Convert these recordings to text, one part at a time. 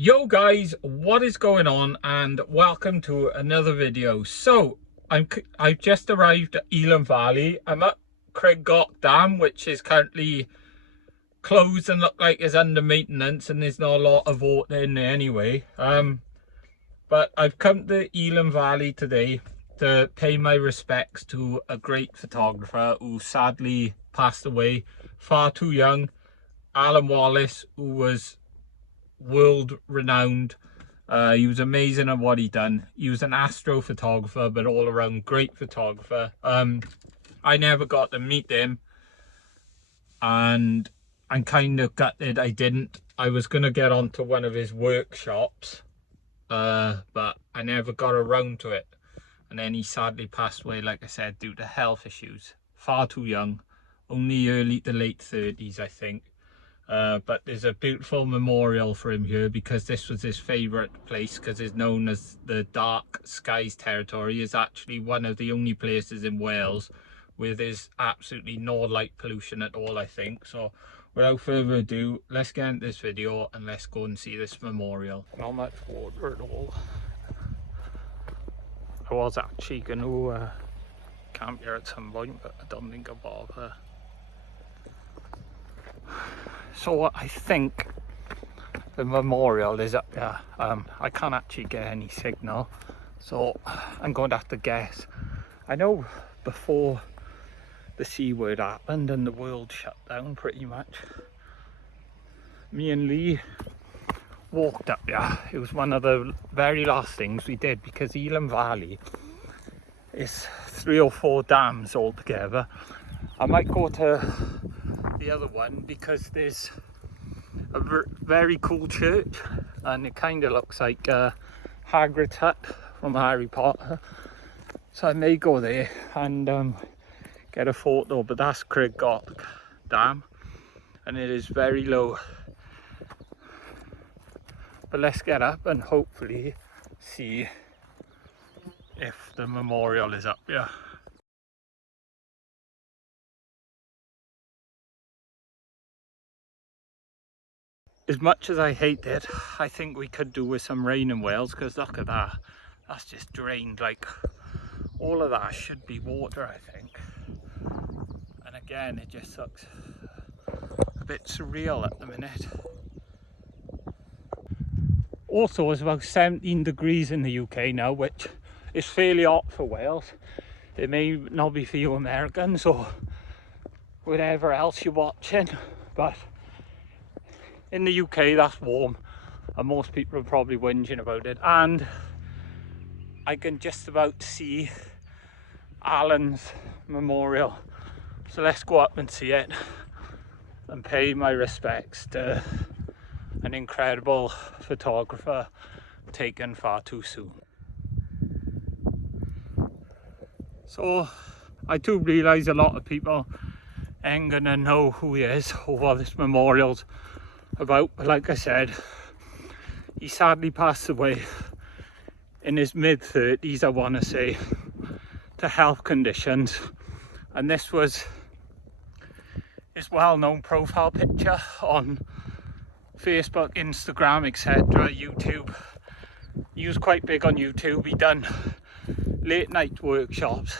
Yo guys, what is going on, and welcome to another video. So I've just arrived at Elan Valley. I'm at Craiggott Dam, which is currently closed and look like it's under maintenance, and there's not a lot of water in there anyway. But I've come to Elan Valley today to pay my respects to a great photographer who sadly passed away far too young, Alyn Wallace, who was world renowned. He was amazing at what he done. He was an astrophotographer, but all around great photographer. I never got to meet him, and I'm kind of gutted I didn't. I was gonna get onto one of his workshops, but I never got around to it. And then he sadly passed away, like I said, due to health issues. Far too young, only early to late 30s, I think. But there's a beautiful memorial for him here because this was his favourite place, because it's known as the Dark Skies Territory. It's actually one of the only places in Wales where there's absolutely no light pollution at all, I think. So without further ado, let's get into this video and let's go and see this memorial. Not much water at all. I was actually going to camp here at some point, but I don't think I'll bother. So I think the memorial is up there. I can't actually get any signal, so I'm going to have to guess. I know before the C word happened and the world shut down pretty much, me and Lee walked up there. It was one of the very last things we did, because Elan Valley is 3 or 4 dams altogether. I might go to the other one because there's a very cool church, and it kind of looks like Hagrid's hut from Harry Potter, so I may go there and get a photo. But that's Craiggott Dam and it is very low, but let's get up and hopefully see if the memorial is up here. As much as I hate it, I think we could do with some rain in Wales, because look at that. That's just drained. Like, all of that should be water, I think. And again, it just looks a bit surreal at the minute. Also, it's about 17 degrees in the UK now, which is fairly hot for Wales. It may not be for you Americans or whatever else you're watching, but in the UK that's warm, and most people are probably whinging about it. And I can just about see Alyn's memorial, so let's go up and see it and pay my respects to an incredible photographer taken far too soon. So I do realise a lot of people ain't gonna know who he is or what this memorial's about, but like I said, he sadly passed away in his mid-30s, I want to say, to health conditions, and this was his well-known profile picture on Facebook, Instagram, etc., YouTube. He was quite big on YouTube. He done late night workshops,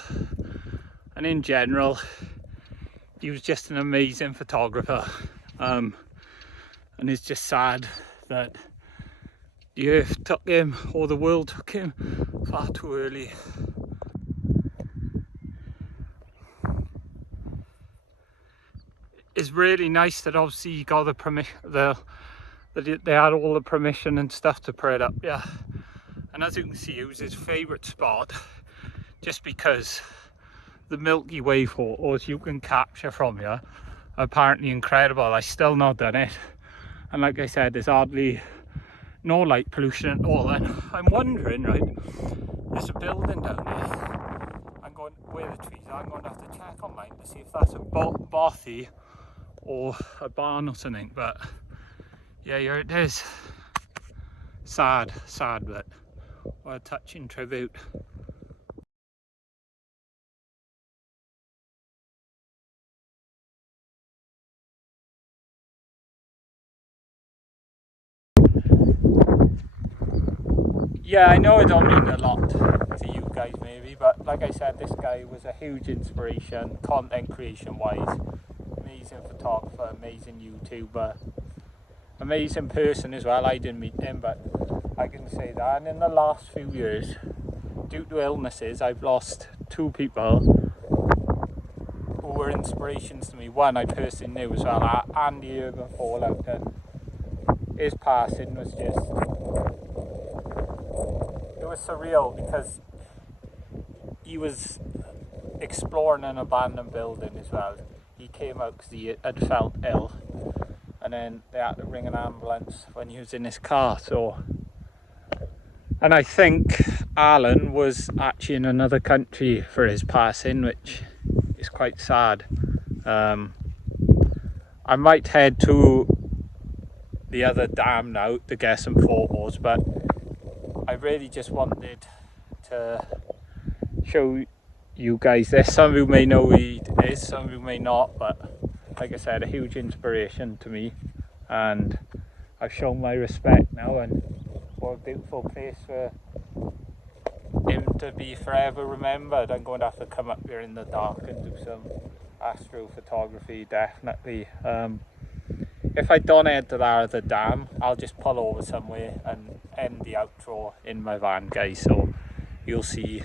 and in general he was just an amazing photographer. And it's just sad that the earth took him, or the world took him, far too early. It's really nice that obviously he got the permission, that they had all the permission and stuff to put it up, yeah. And as you can see, it was his favourite spot, just because the Milky Way photos you can capture from here are apparently incredible. I still not done it. And like I said, there's hardly no light pollution at all. And I'm wondering, right, there's a building down there. I'm going where the trees are. I'm going to have to check online to see if that's a bothy or a barn or something. But yeah, here it is. Sad, but what a touching tribute. Yeah, I know it don't mean a lot to you guys maybe, but like I said, this guy was a huge inspiration, content creation wise. Amazing photographer, amazing YouTuber, amazing person as well. I didn't meet him, but I can say that. And in the last few years, due to illnesses, I've lost two people who were inspirations to me. One I personally knew as well, Andy Urban Fallout, and his passing was just, it was surreal because he was exploring an abandoned building as well. He came out because he had felt ill, and then they had to ring an ambulance when he was in his car. So, and I think Alyn was actually in another country for his passing, which is quite sad. I might head to the other dam now to get some photos, but I really just wanted to show you guys this. Some of you may know who he is, some of you may not, but like I said, a huge inspiration to me, and I've shown my respect now, and what a beautiful place for him to be forever remembered. I'm going to have to come up here in the dark and do some astrophotography, definitely. If I don't head to that other dam, I'll just pull over somewhere and end the outro in my van, guys, so you'll see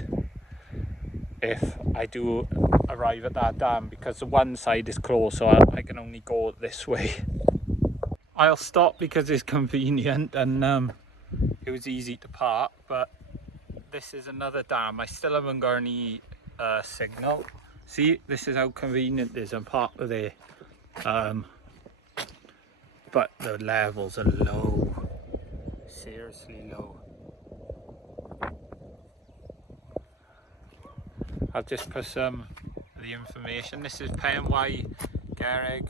if I do arrive at that dam, because the one side is closed, so I can only go this way. I'll stop because it's convenient and it was easy to park, but this is another dam. I still haven't got any signal. See, this is how convenient it is. I'm parked there, but the levels are low, seriously low. I'll just put some of the information. This is PNY Garreg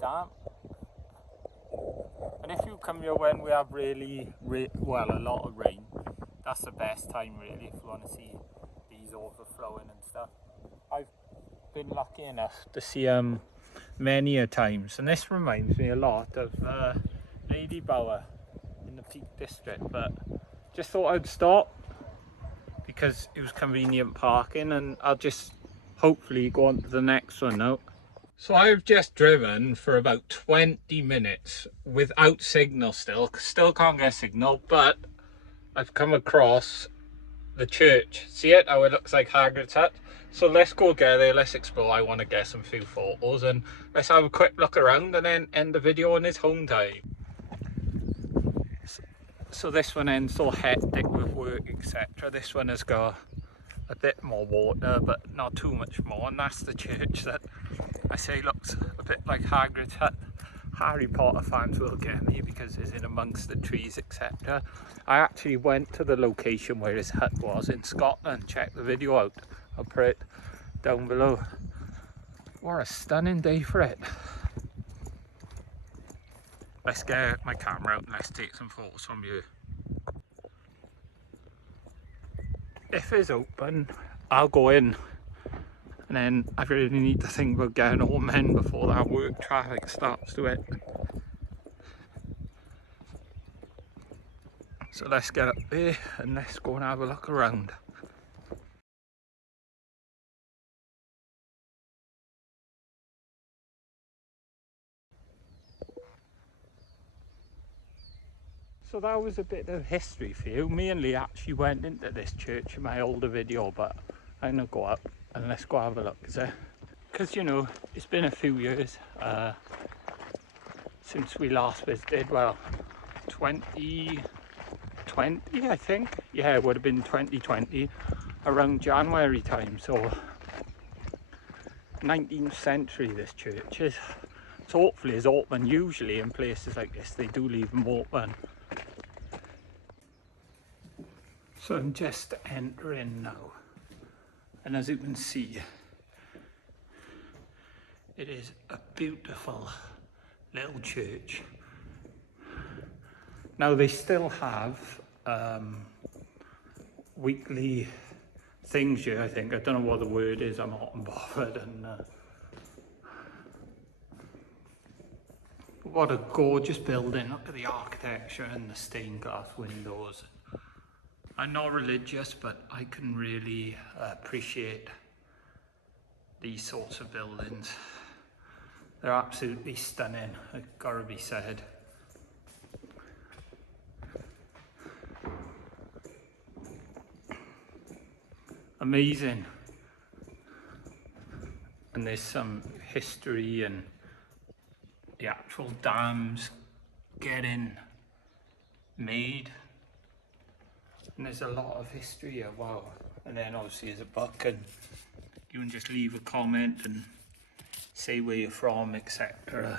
Dam. And if you come here when we have really, well, a lot of rain, that's the best time really if you want to see these overflowing and stuff. I've been lucky enough to see many a times, and this reminds me a lot of Lady Bower in the Peak District, but just thought I'd stop because it was convenient parking, and I'll just hopefully go on to the next one now. So I've just driven for about 20 minutes without signal still can't get signal, but I've come across the church. See it, how it looks like Hagrid's hut? So let's go get there, let's explore. I want to get some few photos, and let's have a quick look around and then end the video on his home time. So this one ends so hectic with work, etc. This one has got a bit more water, but not too much more, and that's the church that I say looks a bit like Hagrid's hut. Harry Potter fans will get me because it's in amongst the trees, etc. I actually went to the location where his hut was in Scotland. Check the video out, I'll put it down below. What a stunning day for it. Let's get my camera out and let's take some photos from you. If it's open, I'll go in, and then I really need to think about getting home in before that work traffic starts to it. So let's get up there and let's go and have a look around. So that was a bit of history for you. Me and Lee actually went into this church in my older video, but I'm gonna go up and let's go have a look, because you know, it's been a few years since we last visited. Well, 2020 I think, yeah, it would have been 2020 around January time. So 19th century this church is, so hopefully it's open. Usually in places like this they do leave them open. So I'm just entering now, and as you can see, it is a beautiful little church. Now they still have weekly things here, I think. I don't know what the word is, I'm not bothered. And what a gorgeous building. Look at the architecture and the stained glass windows. I'm not religious, but I can really appreciate these sorts of buildings. They're absolutely stunning, it's gotta be said. Amazing. And there's some history and the actual dams getting made. And there's a lot of history here, wow. And then obviously there's a book, and you can just leave a comment and say where you're from, etc.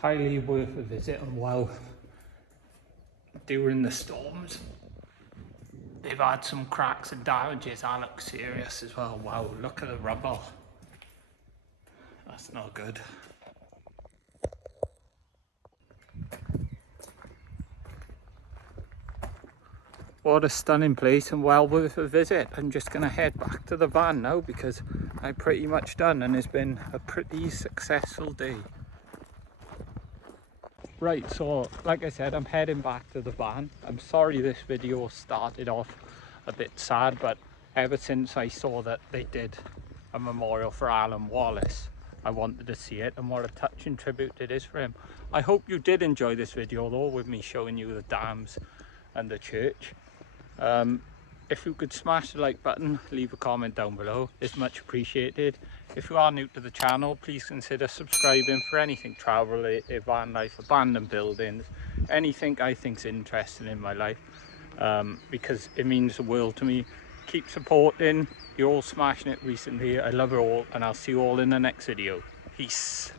Highly worth a visit, and wow, during the storms they've had some cracks and damages. That looks serious as well. Wow, look at the rubble. That's not good. What a stunning place, and well worth a visit. I'm just going to head back to the van now because I'm pretty much done, and it's been a pretty successful day. Right, so like I said, I'm heading back to the van. I'm sorry this video started off a bit sad, but ever since I saw that they did a memorial for Alyn Wallace, I wanted to see it, and what a touching tribute it is for him. I hope you did enjoy this video though, with me showing you the dams and the church. If you could smash the like button, leave a comment down below, it's much appreciated. If you are new to the channel, please consider subscribing for anything travel related, van life, abandoned buildings, anything I think's interesting in my life, because it means the world to me. Keep supporting, you're all smashing it recently. I love you all, and I'll see you all in the next video. Peace.